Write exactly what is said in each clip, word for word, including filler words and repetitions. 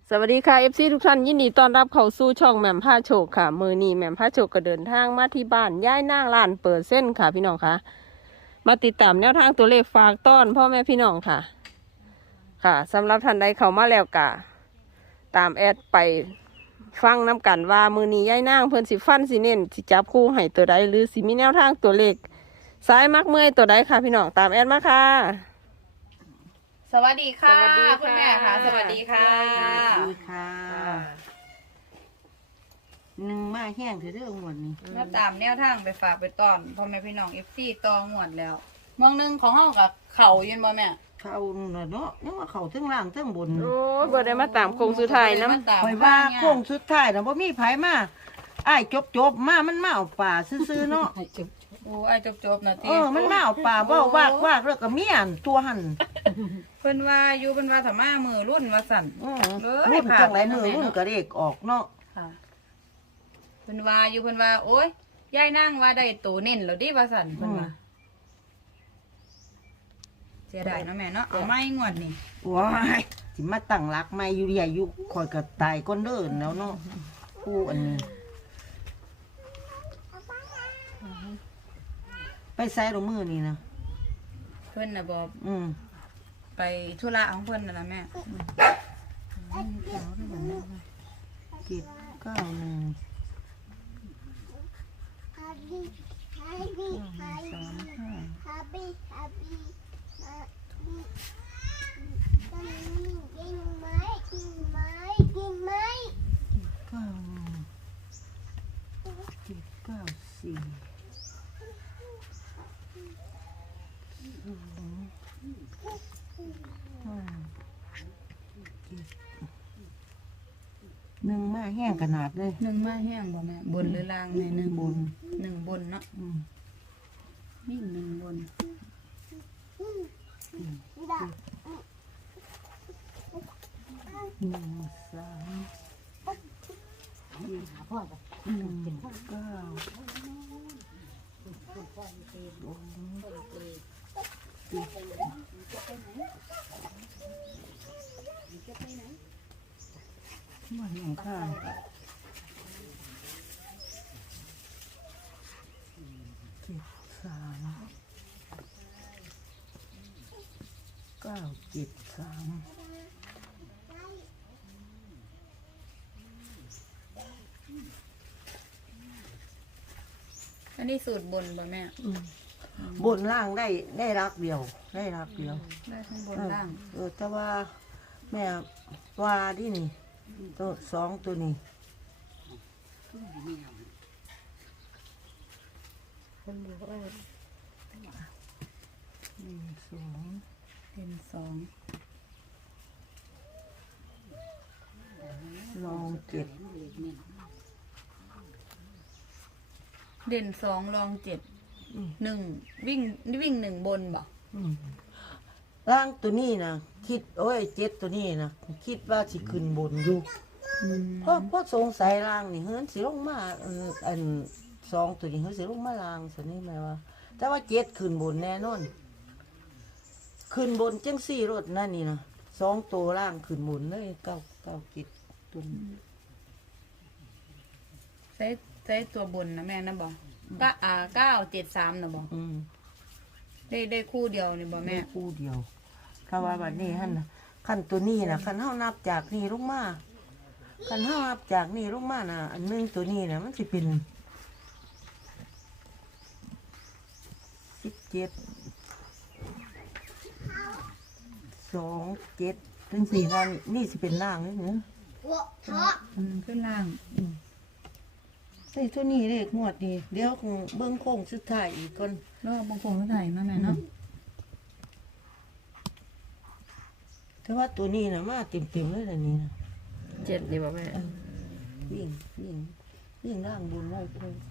สวัสดีค่ะเอฟซีทุกท่านยินดีต้อนรับเข้าสู่ช่องแหม่มผ้าโชคค่ะมือนี้แหม่มผ้าโชคก็เดินทางมาที่บ้านย่ายนางล้านเปิดเส้นค่ะพี่น้องค่ะมาติดตามแนวทางตัวเลขฝากต้อนพ่อแม่พี่น้องค่ะค่ะสำหรับท่านใดเข้ามาแล้วกะตามแอดไปฟังน้ำกันว่ามือนี้ย่ายนางเพิ่นสิฟันสิเน้นสิจับคู่ให้ตัวใดหรือสิมีแนวทางตัวเลขซ้ายมักเมื่อยตัวใดค่ะพี่น้องตามแอดมาค่ะสวัสดีค่ะสวัสดีค่ะคุณแม่ค่ะ สวัสดีค่ะสวัสดีค่ะหนึ่งมาแห้งเถอะเด้อหมดนี่มาตามแนวทางไปฝากไปตอนพ่อแม่พี่น้องเอฟซีตองหวดแล้วมองหนึงของเฮากับเข่ายืนบ่แม่เขาน่ะเนาะยังว่าเขาทั้งล่างทั้งบนโอ้ยบ่ได้มาตามโคงสุดท้ายน้มาตามคอยว่าโค้งสุดท้ายน่ะบ่มีไผมาอ้ายจบจบๆมามันมาเอาป่าซื่อๆเนาะโอ้ไอ้จบๆนะเอติอมันมาเอาป่าเว้าวากวากแล้วก็เมียนตัวหั่นเพิ่นว่าอยู่เพิ่นว่าถ้ามามือรุ่นว่าสั่นอือเอ้ยรุ่นผ่านจังไรมือแล้วแม่รุ่นเนาะก็เลขออกเนาะค่ะเพิ่นว่าอยู่เพิ่นว่าโอ้ยยายนั่งว่าได้ตัวเน้นแล้วดิว่าสั่นเพิ่นว่าเสียดายเนาะแม่เนาะเอาไม้งวดนี่ว้ายสิมาตั้งหลักใหม่อยู่ใหญ่อยู่คอยก็ตายก้นเด้อแล้วเนาะผู้อันนี้ไปใส่ลงมือนี่นะเพิ่นน่ะบอกอืมไปธุระของเพิ่นน่ะนะแม่เจ็ดเก้าหนึ่ง Happy, happy, happy, happy, happy, happy. กินไหมกินไหมกินไหมเก้าหนึ่งเจ็ดเก้าสี่ห้าเจ็ดหนึ่งมาแห้งขนาดเลยหนึ่งมาแห้งบ่แม่บนหรือล่างแม่หนึ่งบนหนึ่งบนเนาะอืมนี่หนึ่งบนดักหนึ่งสามหนึ่งเก้ามาหนึ่งข้างเจ็ดสามเก้าเจ็ดสามอันนี้สูตรบนบ่แม่บนล่างได้ได้รักเดียว ได้รักเดียวได้ทั้งบนเออล่างเออแต่ว่าแม่ว่าที่นี่ตัวสองตัวนี้หนึ่งสองเป็นสองลองเจ็ดเด่นสองรองเจ็ดหนึ่งวิ่งวิ่งหนึ่งบนบ่อืมล่างตัวนี้นะคิดโอ้ยเจ็ดตัวนี้นะคิดว่าสิขึ้นบนอยู่เพราะเพราะสงสัยล่างนี่เฮิรนสิลงมาอันอันสองตัวนี้เฮิรนสิลงมาล่างสินี่หมายว่า แต่ว่าเจ็ดขึ้นบนแน่นอนขึ้นบนจังสี่รถนั่นนี่นะสองตัวล่างขึ้นบนเลยเก้าเก้าเจ็ดตัวนี้ใช้ใช้ตัวบนนะแม่นะบ่ก็อ่าเก้าเจ็ดสามนะบ่อืมได้ได้คู่เดียวนี่บ่แม่แม่คู่เดียวถ้าว่าบัดนี้ฮั่นนะขั้นตัวนี้นะขั้นเฮานับจากนี่ลงมาขั้นเฮานับจากนี่ลงมานะอันหนึงตัวนี้นะมันสิเป็นสิบเจ็ดสองเจ็ดถึงสี่นั่นนี่สิเป็นล่างนี่เนอะหัวเถาะอืมขึ้นล่างใส่ตัวนี้เลขงวดนี่เดี๋ยวคงเบิ้งโค้งสุดท้ายอีกก่อนรอบบางคนเท่าไหร่มาแม่เนาะแต่ว่าตัวนี้นะมาเต็มเต็มๆเลยอันนี้นะเจ็ดดีบ่แม่วิ่งวิ่งวิ่งล่างบนไว้เพิ่ม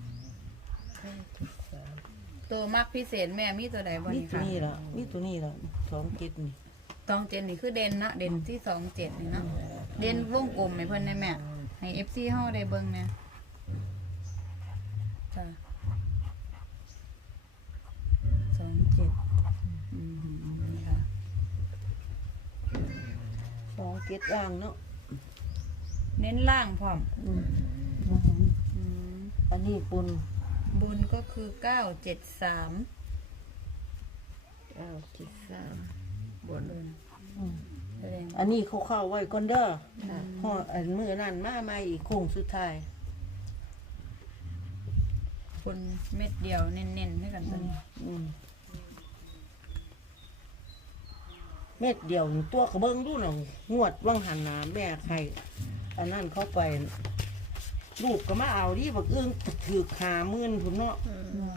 ตัวมักพิเศษแม่มีตัวใดบ่นี่นี่ตัวค่ะนี้ละนี่ตัวนี้ละสองเจ็ดนี่สองเจ็ดนี่คือเด่นนะเด่นที่สองเจ็ดนี่เนาะเด่นวงกลมให้เพิ่นได้แม่ให้เอฟซีเฮาได้เบิ่งแม่จ้ะสองเจ็ดอืมค่ะสองเจ็ดล่างเนาะเน้นล่างพร้อมอืมอืมอันนี้ปุนบุญก็คือเก้าเจ็ดสามเก้าเจ็ดสามบนอืมแสดงอันนี้เขาเข้าไว้ก่อนเด้อค่ะพออันมือนั่นมาใหม่อีกโค้งสุดท้ายบุญเม็ดเดียวเน้นๆให้กันตัวนี้อืมเม็ดเดียวตัวกระเบื้องดูหน่อยงวดว่างหันหนาแม่ใคร อันนั้นเข้าไป ลูกก็มาเอาดิบักเอื้องถือขามื่นพุ่นเนาะ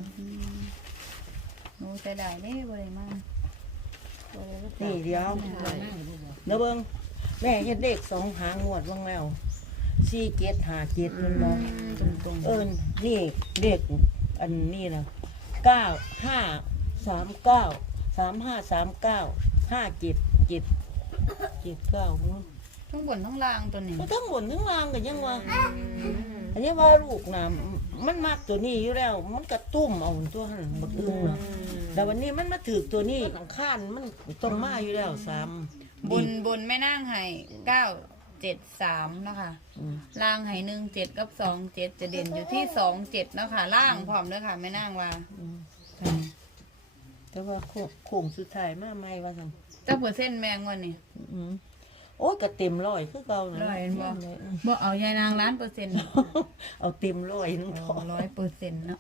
หนูใจได้เด้บ่ได้มากนี่เดียวเดี๋ยวเบิ้งแม่เฮ็ดเด็กสองหางงวดว่างแล้วสี่เจ็ดหาเจ็ดมันบอกตรงตรงเอิญนี่เด็กอันนี้นะเก้าห้าสามเก้าสามห้าสามเก้าห้าเจ็ดเจ็ดเจ็ดเก้าทั้งบนทั้งล่างตัวนี้ทั้งบนทั้งล่างกันยังวะอันนี้ว่าลูกนะมันมากตัวนี้อยู่แล้ว มันกระตุ้มเอาตัวหันบดอึ้งนะแต่วันนี้มันมาถือตัวนี้หลังข้านมันต้องมาอยู่แล้วสามบุญบุญแม่นางให้เก้าเจ็ดสามนะคะอืมล่างให้หนึ่งเจ็ดกับสองเจ็ดจะเด่นอยู่ที่สองเจ็ดนะคะล่างพร้อมเด้อค่ะแม่นางว่าอืมแต่ว่าโค้งโค้งสุดท้ายมาไม่ว่าสั่งเจ้าเปอร์เซ็นต์แมงวันนี้อืมโอ้ยก็เต็มร้อยคือเก่านะร้อยบ่ บ่เอายายนางล้านเปอร์เซ็นต์เอาเต็มร้อยนึงพอร้อยเปอร์เซ็นต์เนาะ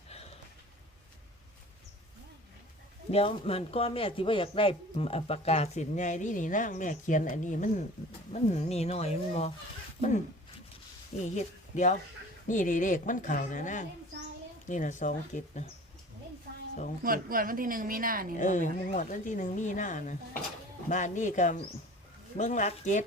เดี๋ยวมันก็แม่ที่ว่าอยากได้อ่ะปากกาสินใหญ่ที่นี่นั่งแม่เขียนอันนี้มันมันนี่หน่อยมันบอมันนี่เฮ็ดเดี๋ยว นี่เด็กๆมันขาวนะนั่งนี่นะสองกิจนะสองหมกิดจหมดวันที่หนึ่งมีนาเนี่ยเออหมดวันที่หนึ่งมีหน้านะบ้านนี่กับเบื้องรักเจ็ด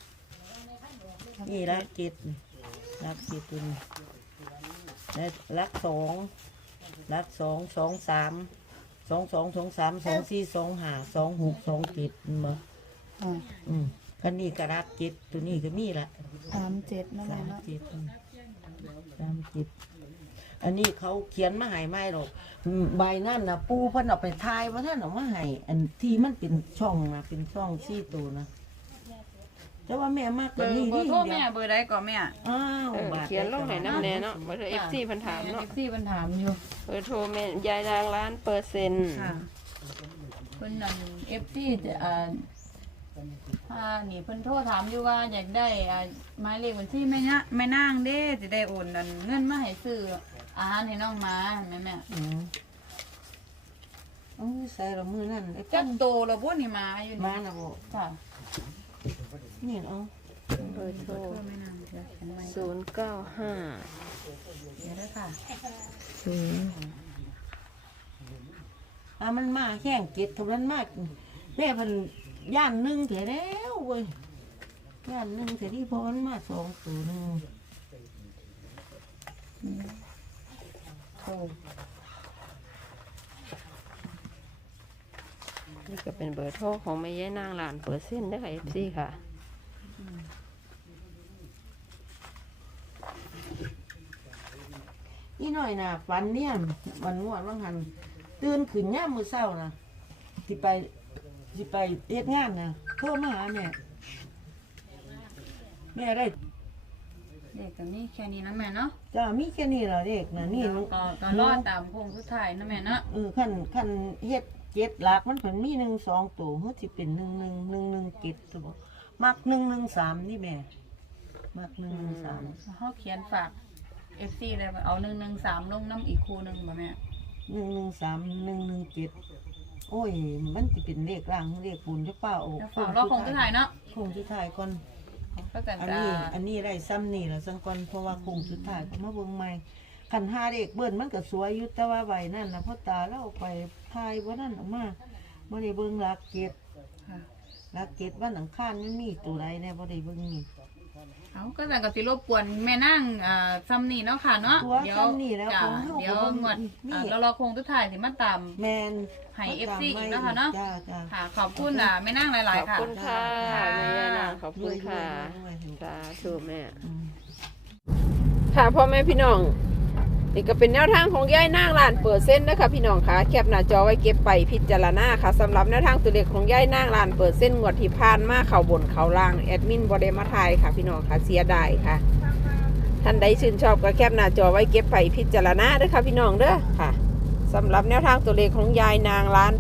นี่รักเจ็ดนี่รักเจ็ดตัวนี้แล้วรักสองรักสองสองสามสองสองสองสามสองสี่สองห้าสองหกสองเจ็ดมาอ่าอืมคันนี้ก็รักเจ็ดตัวนี้ก็มีละสามเจ็ดนั่นแหสาละมเนาะเจ็ดอืมสามเจ็ดอันนี้เขาเขียนมาให้ไม่หรอกอืมใบนั่นนะปูเพิ่นเอาไปทายว่าท่านเอามาให้อันที่มันเป็นช่องนะเป็นช่องซี่ตัวนะแต่ว่าแม่มากเบกอว่าร์นี้เบอนี่ร์โทรเดีแม่ยวเบอร์ใดก่อนแม่อ้าวเออบาทเขียนลงให้น้ำแน่เนาะว่าเอฟซีพันถามเนาะเอฟซีเพิ่นถามอยู่เบอร์โทรแม่ยายนางล้านเปอร์เซ็นต์ค่ะเพิ่นนั่นเอฟซีจะอ่าอ่านี่เพิ่นโทรถามอยู่ว่าอยากได้อ่าหมายเลขบัญชีแม่ยะแม่นางเด้จะได้โอนนั่นเงินมาให้ซื้ออาหารให้น้องหมาแม่แม่อืมโอ้ยใส่ละมือนั่นไอ้จัปั้กนโตแล้วบ่นี่หมาอยู่มานี่นะบ่ค่ะนี่เอาเบอร์โทรโทรแม่นางเดี๋ยวเขียนไว้ศูนย์เก้าห้าเดี๋ยวเด้อค่ะศูนย์อ่ะมันมาแข้งเจ็ดเท่านั้นมากแม่เพันย่านหนึ่งเถอะแล้วเว้ยย่านหนึ่งเถอะที่พอมันมาสองตัวหนึงโทรนี่ก็เป็นเบอร์โทรของแม่ยายนางล้านเปอร์เซ็นต์ได้อค่ะเอฟซีค่ะนี่หน่อยนะฝันเนี่ยวันงวดว่างหันตื่นขึ้นย่ามมือเศร้านะสิไปสิไปเรียกงานนะโทรมาหาแม่แม่ได้เด็กกับนี่แค่นี้นะแม่เนาะจ้ามีแค่นี้เหรอเด็กนะนี่ก็ก็รอดตามโค้งสุดท้ายนะแม่เนาะเออขั้นขั้นเฮ็ดเจ็ดหลักมันเพิ่นมีหนึ่งสองตัวเฮ้ยสิเป็นหนึ่งหนึ่งหนึ่งหนึ่งเจ็ดตัวมักหนึ่งหนึ่งสามนี่แม่มักหนึ่งหนึ่งสามเขาเขียนฝากเอฟซีเลยว่าเอาหนึ่งหนึ่งสามลงน้ำอีกคู่หนึ่งมาแม่หนึ่งหนึ่งสามหนึ่งหนึ่งเจ็ดโอ้ย มันจะเป็นเลขล่างเลขบุญจะเปล่าโอ้แล้วฝากรอบโค้งสุดท้ายเนาะโค้งสุดท้ายก่อนก็กันอันจะนี้ อันนี้ได้ซ้ำนี่แล้วสังก่อนเพราะว่าโค้งสุดท้ายก็มาเบิ่งใหม่ขันห้าเลขเบิ้ลมันก็สวยอยู่แต่ว่าใบนั่นนะพ่อตาแล้วเอาไปทายว่านั่นออกมาบ่ได้เบิ่งหลักเจ็ดค่ะหลักเจ็ดว่าหนังข้านมันมีตัวใดแน่บ่ได้เบิ่งนี่เอาก็สั่งกับสิรบกวนแม่นั่งอ่าซ้ำนี่เนาะค่ะเนาะตัวเดี๋ยวซ้ำนี่แล้วจ้ะของเฮาเดี๋ยวก็บ่งวดมีอ่าเรารอโค้งสุดท้ายสิมาตามแมนให้มาเอฟตามซีไว้อีกนะคะเนาะจ้าจ้าค่ะขอบคุณอ่ะแม่นั่งหลายขอบๆค่ะคุณค่ะค่ะแม่ยายนางขอบคุณค่ะรวยๆรวยๆสาธุแม่อืมค่ะพ่อแม่พี่น้องนี่ก็เป็นแนวทางของยายนางล้านเปอร์เซ็นต์นะคะพี่น้องคะแคปหน้าจอไว้เก็บไปพิจารณาค่ะสำหรับแนวทางตัวเลขของยายนางล้านเปอร์เซ็นต์งวดที่ผ่านมาเข่าบนเข่าล่างแอดมินบอดมาทายค่ะพี่น้องค่ะเสียดายค่ะท่านใดชื่นชอบก็แคปหน้าจอไว้เก็บไปพิจารณาเด้อค่ะพี่น้องเด้อค่ะสำหรับแนวทางตัวเลขของยายนางล้าน